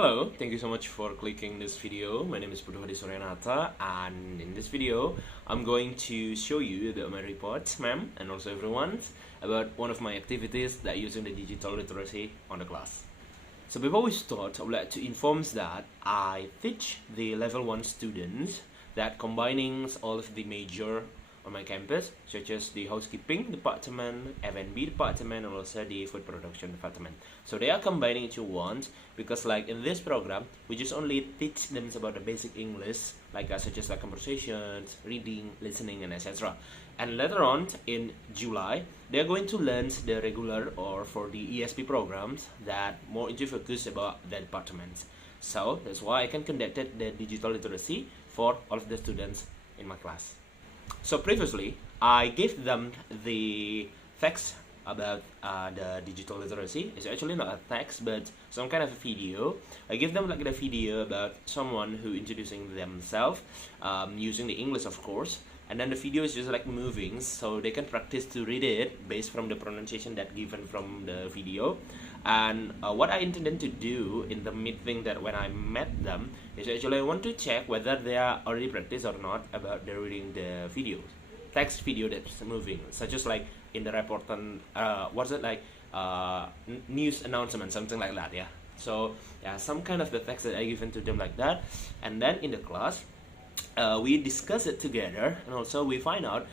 Hello, thank you so much for clicking this video. My name is Putu Hadi Suryanata, and in this video, I'm going to show you about my reports, ma'am, and also everyone, about one of my activities that using the digital literacy on the class. So before we start, I would like to inform that I teach the level 1 students that combining all of the major on my campus, such as the housekeeping department, F&B department, and also the food production department. So they are combining into one because, like in this program, we just only teach them about the basic English, like such as like conversations, reading, listening, and etc. And later on in July, they are going to learn the regular or for the ESP programs that more into focus about the departments. So that's why I can conduct the digital literacy for all of the students in my class. So previously, I gave them the facts about the digital literacy. It's actually not a text, but some kind of a video. I give them like the video about someone who introducing themselves using the English, of course. And then the video is just like moving, so they can practice to read it based from the pronunciation that given from the video. And what I intended to do in the meeting that when I met them is actually I want to check whether they are already practiced or not about the reading the video, text video that's moving, such as like in the report on what's it like news announcement, something like that. Yeah. So yeah, some kind of the text that I given to them like that, and then in the class. We discuss it together, and also we find out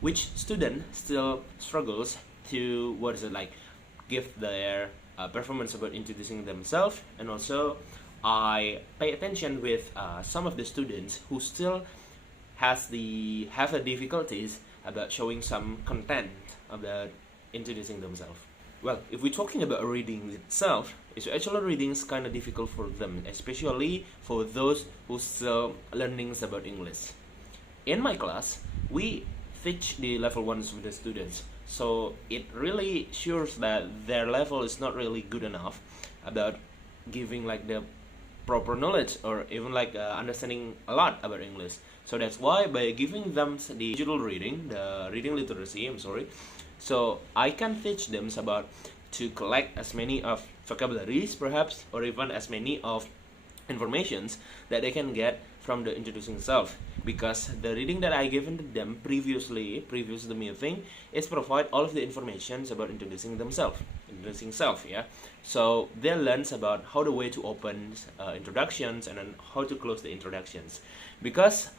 which student still struggles to give their performance about introducing themselves, and also I pay attention with some of the students who still have the difficulties about showing some content about introducing themselves. Well, if we're talking about reading itself, it's actually reading is kind of difficult for them, especially for those who still learning about English. In my class, we teach the level 1s with the students, so it really shows that their level is not really good enough about giving like the proper knowledge or even like understanding a lot about English. So that's why by giving them the digital reading, the reading literacy, so I can teach them about to collect as many of vocabularies perhaps, or even as many of informations that they can get from the introducing self, because the reading that I given to them previous to the meeting is provide all of the informations about introducing self, yeah. So they learn about how the way to open introductions and then how to close the introductions, because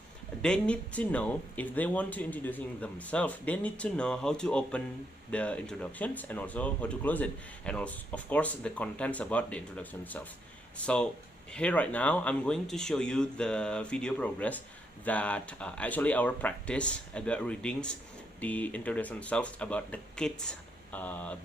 they need to know if they want to introducing themselves, they need to know how to open the introductions and also how to close it, and also of course the contents about the introduction itself. So here right now I'm going to show you the video progress that actually our practice about readings the introduction self about the kids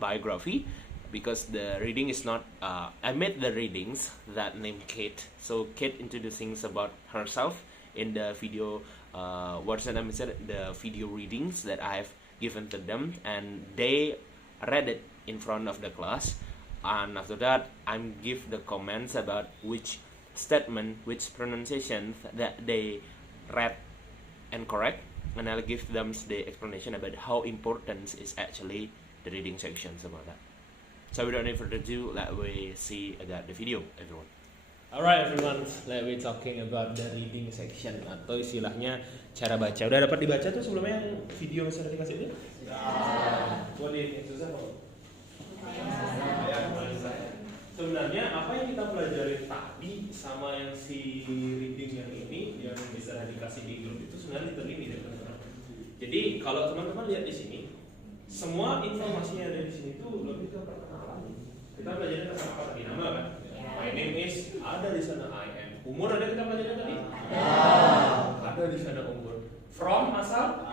biography, because the reading is not I made the readings that name Kate, so Kate introducing about herself in the video the video readings that I have given to them, and they read it in front of the class, and after that I'm give the comments about which statement, which pronunciation that they read and correct, and I'll give them the explanation about how important is actually the reading sections about that. So without any further ado, let we see about the video, everyone. Alright everyone, let me talking about the reading section, atau istilahnya cara baca. Udah dapat dibaca tuh sebelumnya yang video yang sudah dikasih itu? Coba di susah kok. Sebenarnya apa yang kita pelajari tadi sama yang si reading yang ini yang bisa dikasih di grup itu sebenarnya terlini ya teman-teman. Jadi kalau teman-teman lihat di sini, semua informasi yang ada di sini tuh lebih ke perkenalan. Kita belajarnya tentang apa tadi, nama kan? My name is, ada di sana I am. Umur ada kita pelajari tadi? Ada di sana umur. From, asal?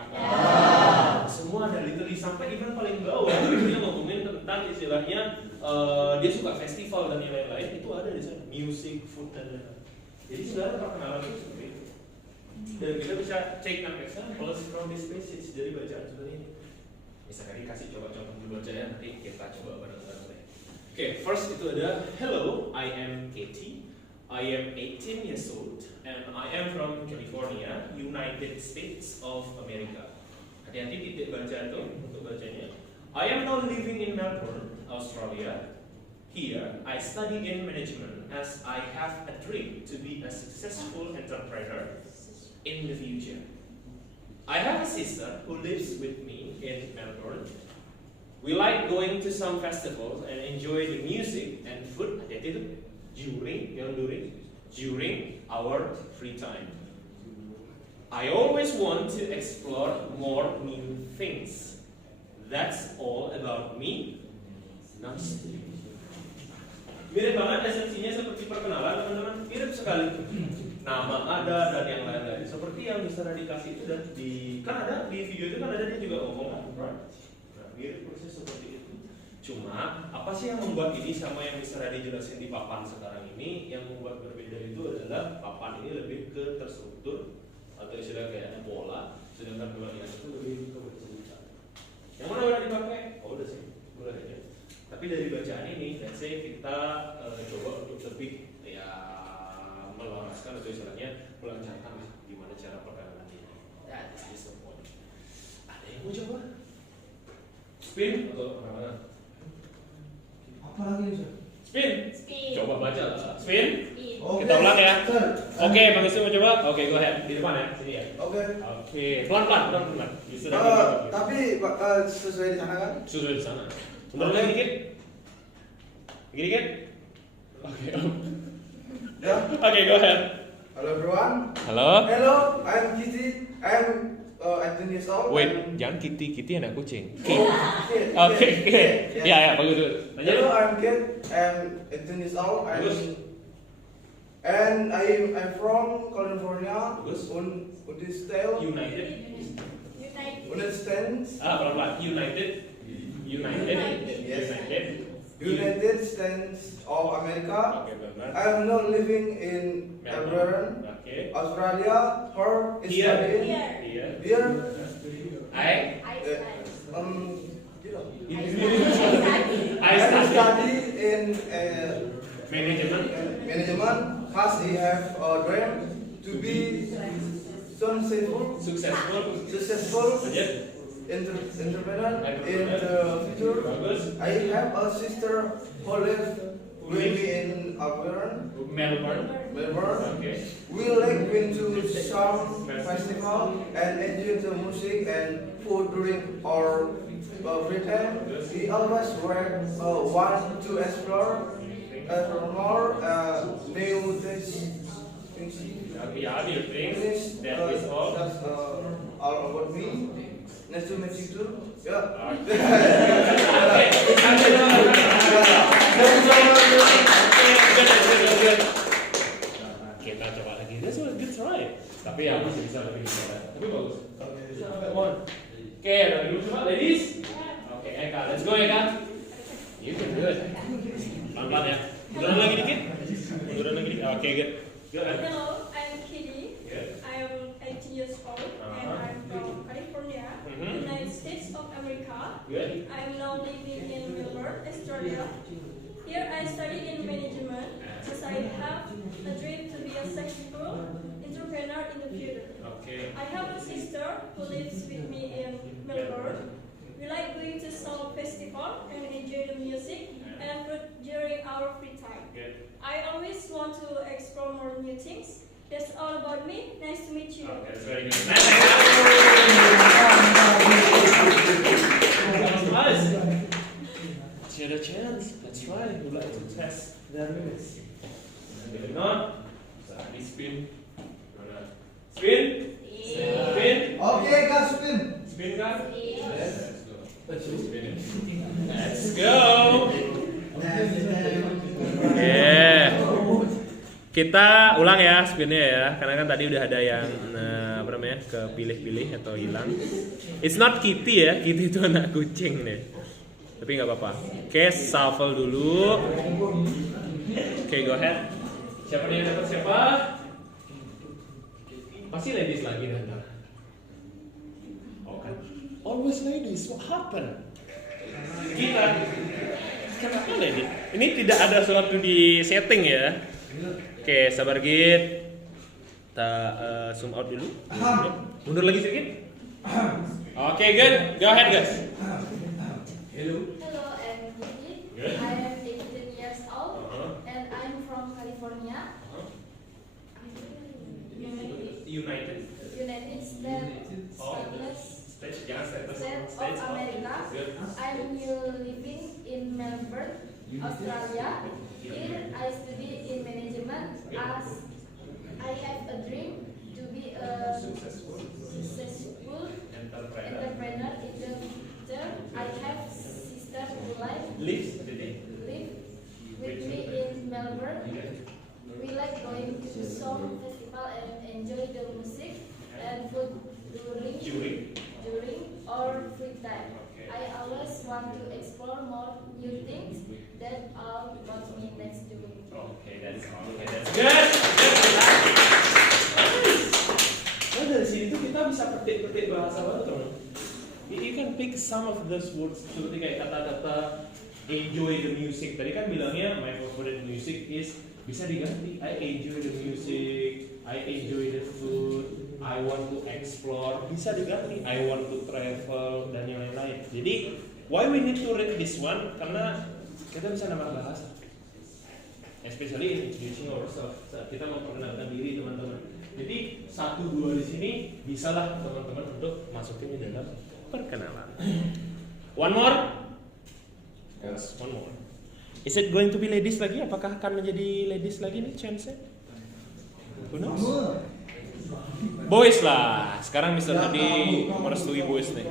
Semua ada literally, sampai even paling bawah dia ngomongin tentang istilahnya dia suka festival dan yang lain-lain, itu ada di sana. Music, food dan lain-lain. Jadi sebenarnya perkenalan itu seperti itu. Dan kita bisa check an examples from this passage dari bacaan seperti ini. Misalkan dikasih coba contoh dulu aja ya, nanti kita coba bareng-bareng. Okay, first itu ada hello, I am Katie. I am 18 years old and I am from California, United States of America. Hati-hati titik baca itu untuk bacanya. I am now living in Melbourne, Australia. Here, I study in management as I have a dream to be a successful entrepreneur in the future. I have a sister who lives with me in Melbourne. We like going to some festivals and enjoy the music and food during our free time. I always want to explore more new things. That's all about me. Nice. Mirip banget esensinya seperti perkenalan teman-teman, mirip sekali. Nama ada dan yang lain-lain. Seperti yang Mr. Radi kasih itu dan kan ada di video itu kan ada dia juga ngomong kan, right? Nah, mirip proses seperti itu. Cuma apa sih yang membuat ini sama yang Mr. Radi jelasin di papan sekarang ini? Yang membuat berbeda itu adalah papan ini lebih ke terstruktur atau istilah kayak pola, sedangkan dua ini itu lebih ke bercerita. Yang mana udah dipakai? Oh udah sih, boleh aja. Tapi dari bacaan ini, let's say kita coba untuk lebih ya melaraskan atau istilahnya melancarkan gimana cara perdagangan ini. That is the point. Ada yang mau coba? Spin atau mana? Apa lagi Sir? Spin. Coba baca lah. Spin. Okay. Kita ulang ya. Oke, Bang Isu mau coba? Oke, go ahead. Di depan ya, sini ya. Oke. Pelan-pelan. Tapi sesuai di sana kan? Sesuai di sana. Mundur lagi dikit. Dikit. Oke. Ya. Oke, go ahead. Hello everyone. Halo. Hello, I'm Kitty. I'm 18 years old. Wait, jangan Kitty anak kucing. Kid. Oke. Ya, bagus. Hello, I'm Kid. I'm 18 years old. And I'm from California. Bagus. United States. United States. Pelan-pelan. United. Yes. United States of America. Oke, benar. I'm not living in Melbourne, Oke. Australia. Her is studying Here. here. I I study in management. management. Has he have a dream to be successful Lanjut. entrepreneur in the future. Bagus. I have a sister who lives with me in Melbourne. Melbourne. Okay. We like going to some festival and enjoy the music and food during our free time. We always want to explore more new things. Yeah, new things. That is all. That's all about me. Nice to meet you too. Yeah. Kita coba lagi. That's a good try. Tapi ya masih bisa lebih gimana. Tapi bagus. Oke, dari dulu coba, ladies. Oke, Eka, let's go Eka. You can do it. Pelan-pelan ya. Munduran lagi dikit. Oke, good. Hello, I'm Kitty. Good. I'm 18 years old and I'm from California, United States of America. Good. I'm now living in Melbourne, Australia. Here I study in management as I have a dream to be a successful entrepreneur in the future. Okay. I have a sister who lives with me in Melbourne. We like going to some festival and enjoy the music and food during our free time. Good. I always want to explore more new things. That's all about me. Nice to meet you. Okay, that's very good. Nice. Share the chance. Let's try. We'd like to test their limits. Moving on. Sadi spin. Spin. Spin. Okay, guys, spin. Spin kan? Yes. Let's go. Kita ulang ya spinnya ya, karena kan tadi udah ada yang kepilih-pilih atau hilang. It's not Kitty ya, Kitty itu anak kucing deh. Tapi nggak apa-apa. Oke, shuffle dulu. Oke, go ahead. Siapa nih yang dapat siapa? Pasti ladies lagi nanti. Oh kan? Always ladies. What happened? Kita. Kenapa ladies? Ini tidak ada sesuatu di setting ya. Oke, sabar Git. Kita zoom out dulu. Mundur lagi sedikit. Oke, good. Go ahead, guys. Hello. Hello, I'm Gigi. Good. I am 18 years California, United United States, Jangan status. States of America. I'm new living in Melbourne, Australia. Here I study in management as I have a dream to be a successful entrepreneur in the future. I have sister who live with me in Melbourne. We like going to some festival and enjoy the music and food during our free time. I always want to explore more new things that all got me next to it. Okay, that's good. Nah, dari sini tuh kita bisa petik-petik bahasa baru, teman. You can pick some of those words seperti kayak kata-kata enjoy the music. Tadi kan bilangnya my favorite music is, bisa diganti. I enjoy the music, I enjoy the food, I want to explore. Bisa diganti. I want to travel dan yang lain-lain. Jadi why we need to read this one? Karena kita bisa nambah bahasa. Especially in introducing ourselves. Saat kita memperkenalkan diri teman-teman. Jadi 1-2 di sini bisalah teman-teman untuk masukin di dalam perkenalan. One more. Yes, one more. Is it going to be ladies lagi? Apakah akan menjadi ladies lagi nih chance-nya? Who knows? Boys lah. Sekarang Mr. Hadi merestui boys nih.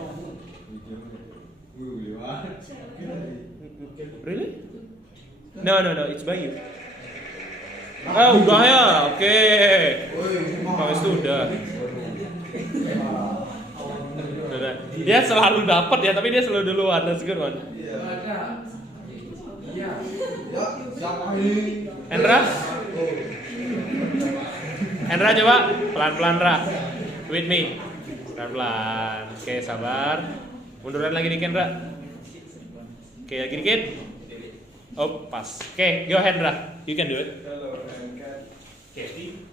Really? No, it's by you. Udah ya, oke. Kalau itu udah. Dia selalu dapat ya, tapi dia selalu duluan. That's good one. Hendra coba pelan-pelan Ra. With me. Pelan-pelan. Oke, sabar. Munduran lagi dikit Ra. Oke, lagi dikit. Oh, pas. Oke, go ahead Ra. You can do it. Hello, I'm Kathy.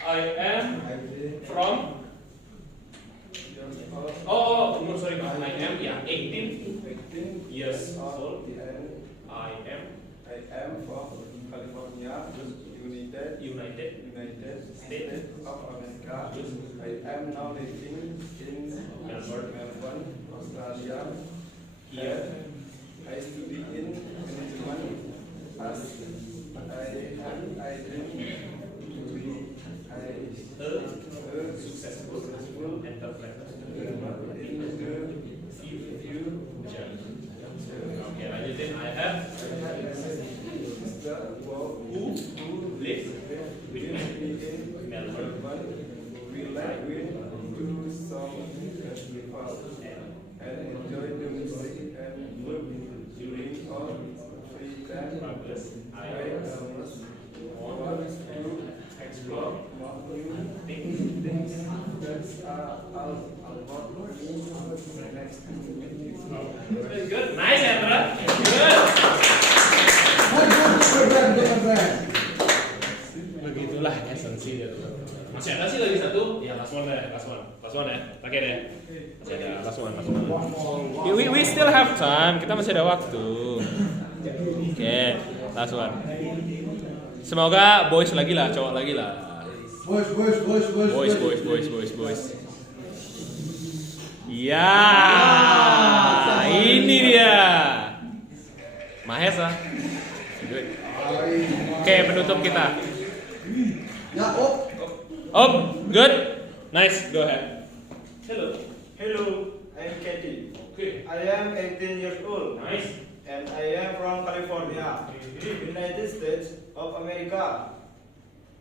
I I am from. Oh, no, sorry. I am 18 years old. I am from California, United States of America. I am now living in Melbourne, Australia. Here I study in management as I dream to be a successful entrepreneur in the future. Oke, lanjutin. I have who live with me in Melbourne. We like going to some festivals and enjoy the music and food during our free time. Bagus. I I always want want to to explore more new things. things that are about me next to me. Very good. Nice, Hendra. Good. Begitulah esensi dia. Masih ada sih lagi satu. Ya, last one ya. Pakai deh. Masih ada last one. We still have time. Kita masih ada waktu. Oke, last one. Semoga boys lagi lah, cowok lagi lah. Boys. Ya, ini dia. Mahesa. Good. Oke, penutup kita. Good. Nice, go ahead. Hello, I'm Katie. Okay. I am 18 years old. Nice. And I am from California, United States of America.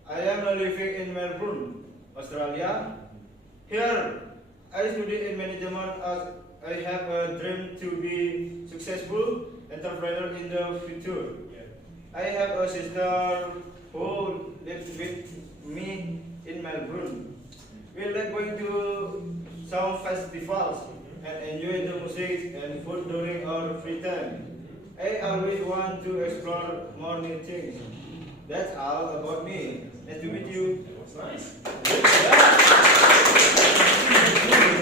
I am now living in Melbourne, Australia. Here, I study in management as I have a dream to be successful entrepreneur in the future. I have a sister who lives with me in Melbourne. We like going to some festivals and enjoy the music and food during our free time. I always want to explore more new things. That's all about me. Nice to meet you. Nice.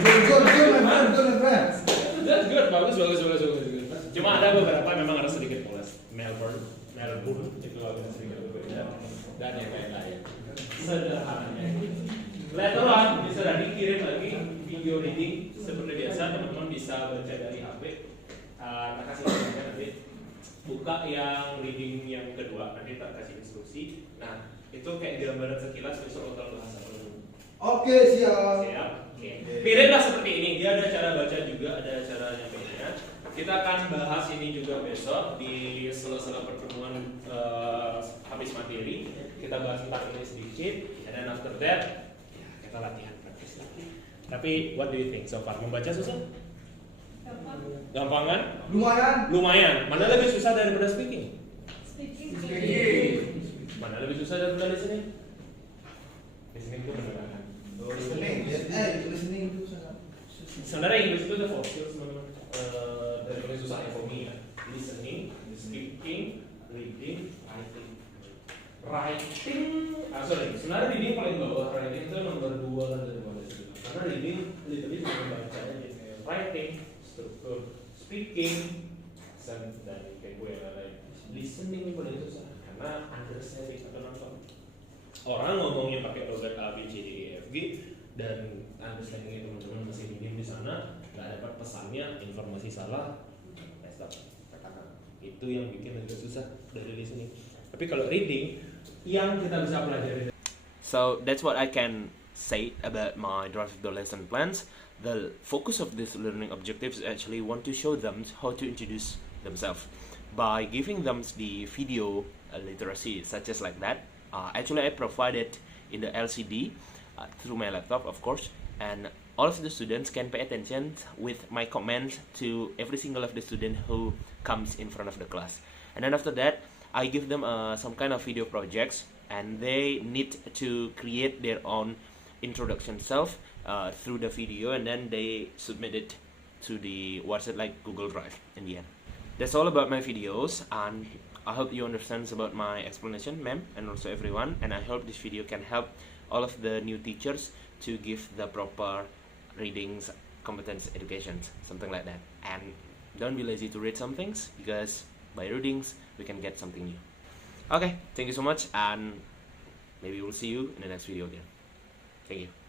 Good, my friend. That's good. Bagus. Cuma ada beberapa memang harus sedikit poles. Melbourne itu agak sedikit berbeda, dan yang lain-lain. Sederhananya. Later bisa tadi kirim lagi video reading seperti biasa, teman-teman bisa baca dari HP. Tak kasih nanti buka yang reading yang kedua, nanti tak kasih instruksi. Nah, itu kayak gambaran sekilas besok total bahasa dulu. Oke, siap. Siap. Oke. Miriplah seperti ini. Dia ada cara baca juga, ada cara nyampainya. Kita akan bahas ini juga besok di sela-sela pertemuan habis materi. Kita bahas tentang ini sedikit, and then after that ya, kita latihan praktis lagi. Tapi what do you think so far? Membaca susah? Gampang kan? Lumayan. Mana lebih susah daripada speaking? Speaking. Mana lebih susah daripada listening? Listening itu mendengarkan. Listening itu sangat. Sebenarnya Inggris itu ada four skills, teman-teman. Dari paling susahnya for me ya. Listening, speaking, reading, writing. Sebenarnya reading paling bawah. Writing itu nomor 2 daripada itu. Karena reading literally cuma baca aja. Writing, struktur, speaking, dan tempo yang lain. Listening paling susah karena understanding atau nonton. Orang ngomongnya pakai logat A, B, C, D, E, F, G, dan understanding teman-teman masih minim di sana, nggak dapat pesannya, informasi salah, stop, katakan. Itu yang bikin agak susah dari listening. Tapi kalau reading, yang kita bisa pelajari. So that's what I can say about my draft of the lesson plans. The focus of this learning objectives actually want to show them how to introduce themselves by giving them the video literacy such as like that. Actually I provided in the LCD through my laptop, of course, and all of the students can pay attention with my comments to every single of the student who comes in front of the class. And then after that I give them some kind of video projects, and they need to create their own introduction self through the video, and then they submit it to the website like Google Drive in the end. That's all about my videos, and I hope you understand about my explanation, ma'am, and also everyone, and I hope this video can help all of the new teachers to give the proper readings, competence education, something like that. And don't be lazy to read some things, because by readings we can get something new. Okay, thank you so much, and maybe we'll see you in the next video again. Thank you.